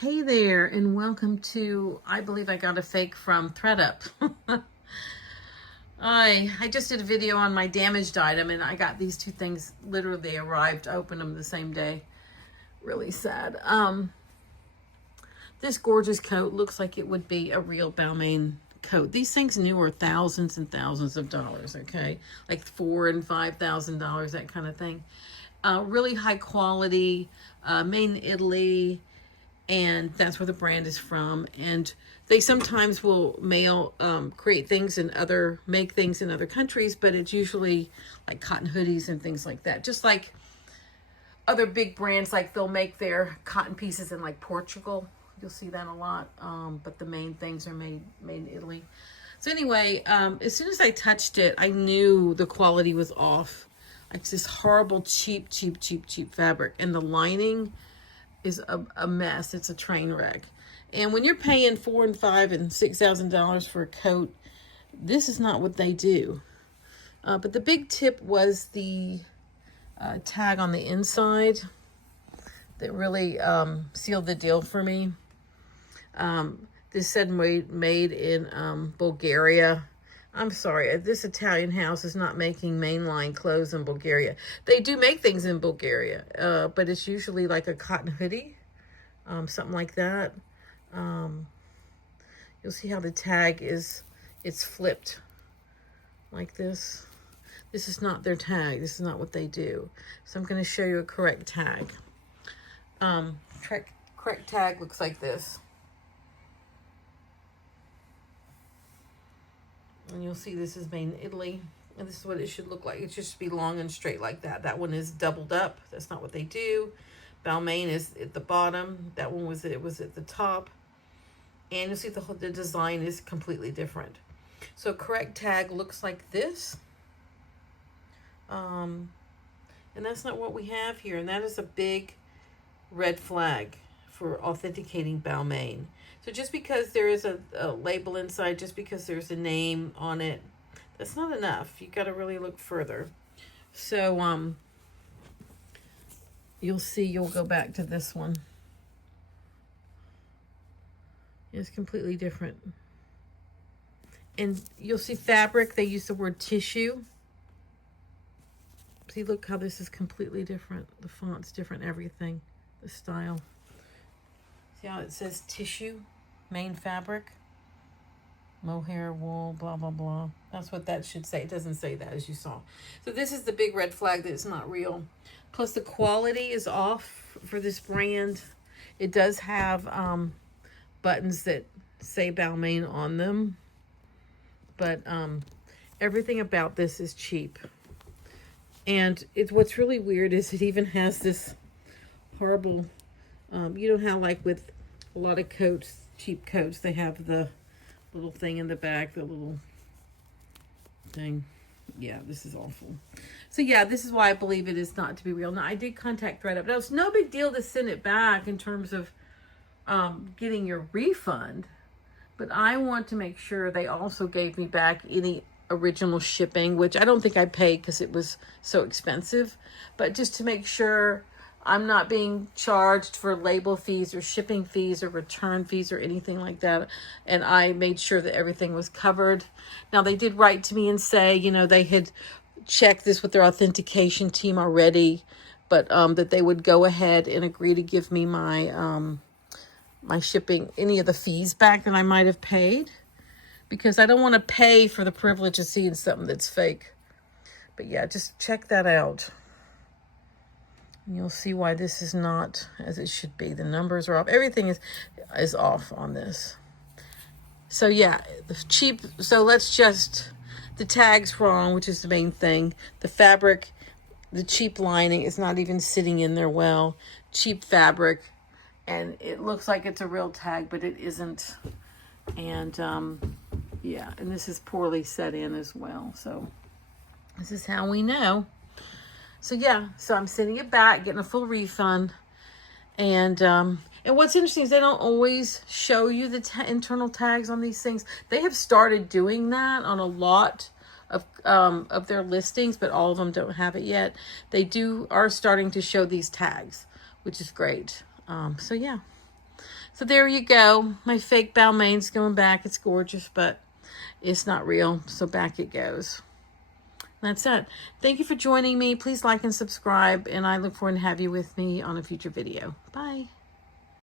Hey there, and welcome to, I believe I got a fake from ThredUp. I just did a video on my damaged item, and I got these two things, literally arrived. I opened them the same day. Really sad. This gorgeous coat looks like it would be a real Balmain coat. These things new are thousands and thousands of dollars, okay? Like $4,000 and $5,000, that kind of thing. Really high quality, made in Italy, and that's where the brand is from. And they sometimes will create things make things in other countries, but it's usually like cotton hoodies and things like that. Just like other big brands, like they'll make their cotton pieces in like Portugal. You'll see that a lot, but the main things are made in Italy. So anyway, as soon as I touched it, I knew the quality was off. It's this horrible, cheap fabric, and the lining is a mess. It's a train wreck. And when you're paying $4,000 and $5,000 and $6,000 for a coat, this is not what they do. But the big tip was the tag on the inside that really sealed the deal for me. This said made in Bulgaria. I'm sorry, this Italian house is not making mainline clothes in Bulgaria. They do make things in Bulgaria, but it's usually like a cotton hoodie, something like that. You'll see how the tag it's flipped like this. This is not their tag. This is not what they do. So I'm going to show you a correct tag. Correct tag looks like this. And you'll see this is made in Italy. And this is what it should look like. It should just be long and straight like that. That one is doubled up. That's not what they do. Balmain is at the bottom. That one was at the top. And you'll see the design is completely different. So correct tag looks like this. And that's not what we have here. And that is a big red flag for authenticating Balmain. So just because there is a label inside, just because there's a name on it, that's not enough. You got to really look further. So you'll go back to this one. It's completely different. And you'll see fabric, they use the word tissue. See, look how this is completely different. The font's different, everything, the style. See how it says tissue, main fabric, mohair, wool, blah, blah, blah. That's what that should say. It doesn't say that, as you saw. So this is the big red flag that it's not real. Plus the quality is off for this brand. It does have buttons that say Balmain on them. But everything about this is cheap. And what's really weird is it even has this horrible... you know how like with a lot of coats, cheap coats, they have the little thing in the back, the little thing. Yeah, this is awful. So yeah, this is why I believe it is not to be real. Now, I did contact ThredUp. Now, it's no big deal to send it back in terms of getting your refund, but I want to make sure they also gave me back any original shipping, which I don't think I paid because it was so expensive, but just to make sure I'm not being charged for label fees or shipping fees or return fees or anything like that. And I made sure that everything was covered. Now, they did write to me and say, you know, they had checked this with their authentication team already, but that they would go ahead and agree to give me my my shipping, any of the fees back that I might have paid, because I don't want to pay for the privilege of seeing something that's fake. But yeah, just check that out. You'll see why this is not as it should be. The numbers are off. Everything is off on this. So yeah, the cheap. So the tag's wrong, which is the main thing. The fabric, the cheap lining is not even sitting in there well. Cheap fabric, and it looks like it's a real tag, but it isn't. And yeah, and this is poorly set in as well. So this is how we know. So yeah, so I'm sending it back, getting a full refund. And what's interesting is they don't always show you the internal tags on these things. They have started doing that on a lot of their listings, but all of them don't have it yet. They are starting to show these tags, which is great. So yeah, So there you go. My fake Balmain's going back. It's gorgeous, but it's not real. So back it goes. That's it. Thank you for joining me. Please like and subscribe, and I look forward to have you with me on a future video. Bye.